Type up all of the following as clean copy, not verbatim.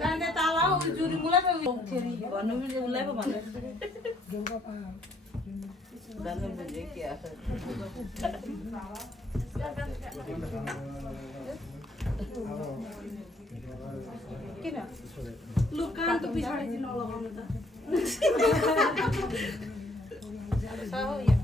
दान्ते ताला जुरी मुला त फेरि भन्नु पनि उलाई पो भन्दै भन्नु बुझे के आछ किन लु कान त पिछाडी दिन लगाउनु त साहो या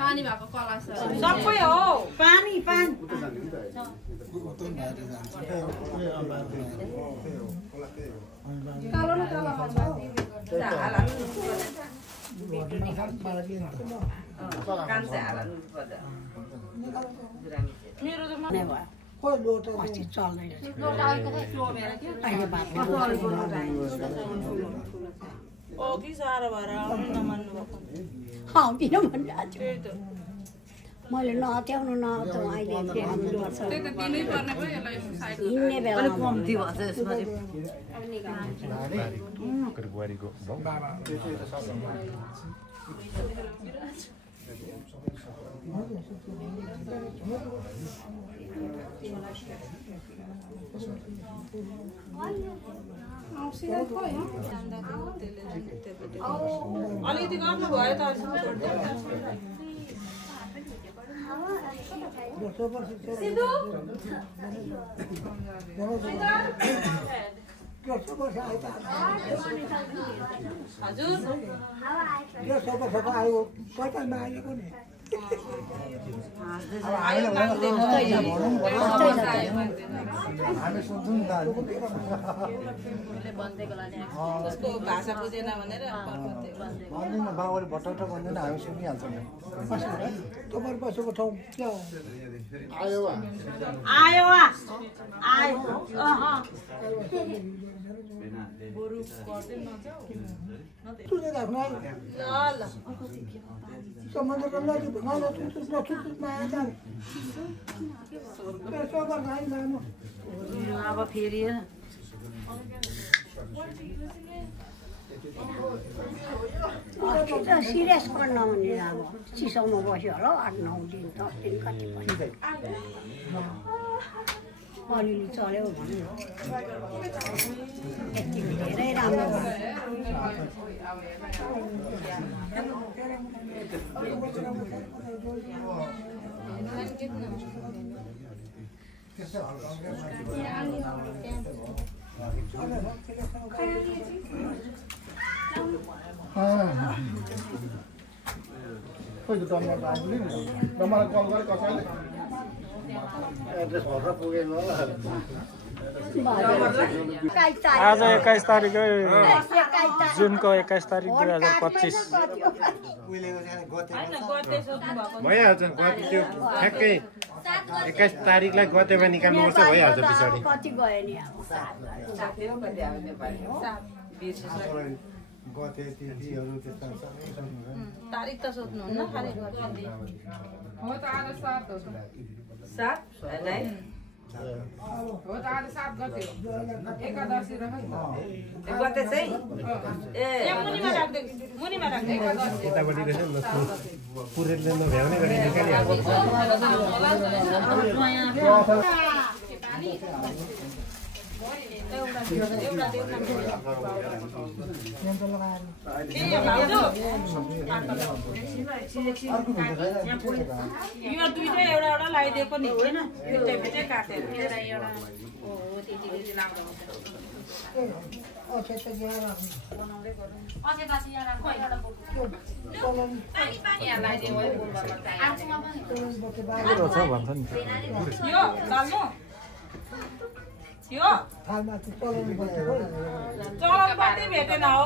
पानी भएको कला सबै हो पानी पानी कालो न कालो मेरो त मन खोइ लोटा अस्ति चल्दैन लोटा आएको त स्लो भएर के अहिले बात ओ कि सारो भएर नमान्नु भएको किन भनिरहेको छु मैले नअत्याउनु नअत्याउनु अहिले भन्नुपर्छ त्यही त दिनै पर्ने भयो यसलाई साइड हिँड्ने बेला अलिक कम्ती भन्छ यसमा चाहिँ गुवारीको अलिकति गर्नु भयो त भाषा बुझेन भनेर बाबाले बटाउटा भन्दैन हामी सुनिहाल्छौँ तपाईहरु बसेको ठाउँ के हो आयो बरु गर्दै नजाऊ तुले राख्नु ल सम्बन्ध गर्दा त भगाउन तुतु माया जान त्यसो गर्दा जानु अब फेरि सिरियस गर्न भने अब चिसोमा बस्यो होला 8-9 दिन 10 दिन कति पनि अलिअलि चल्यो भने यति धेरै राम्रो खोइ त दममा आइपुग्यो नि दमलाई कल गरे कसैले एड्रेस भर्न पुगेन आज 21 तारिक जुनको 21 तारिक 2025 भइहाल्छ गते त्यो ठ्याक्कै 21 तारिकलाई गतेमा निकाल्नुपर्छ भइहाल्छ पछाडि कति गयो नि गते तिथिहरू त्यस्ता तारिक त सोध्नुहुन्न खाली गते हो त आज 7 हो 7 नै हो त आज 7 गते एकादशी रह गते चाहिँ ए मुनिमा राख्दै एकादशी यतापट्टि रहेछ ल पुरेलले नभ्याउने गरी निकालिहाल्छ यो दुईटै एउटा एउटा लगाइदिएको नि होइन दुईटै बिटै काटेर यो चाल्नु यो चलन पनि भेटेन हो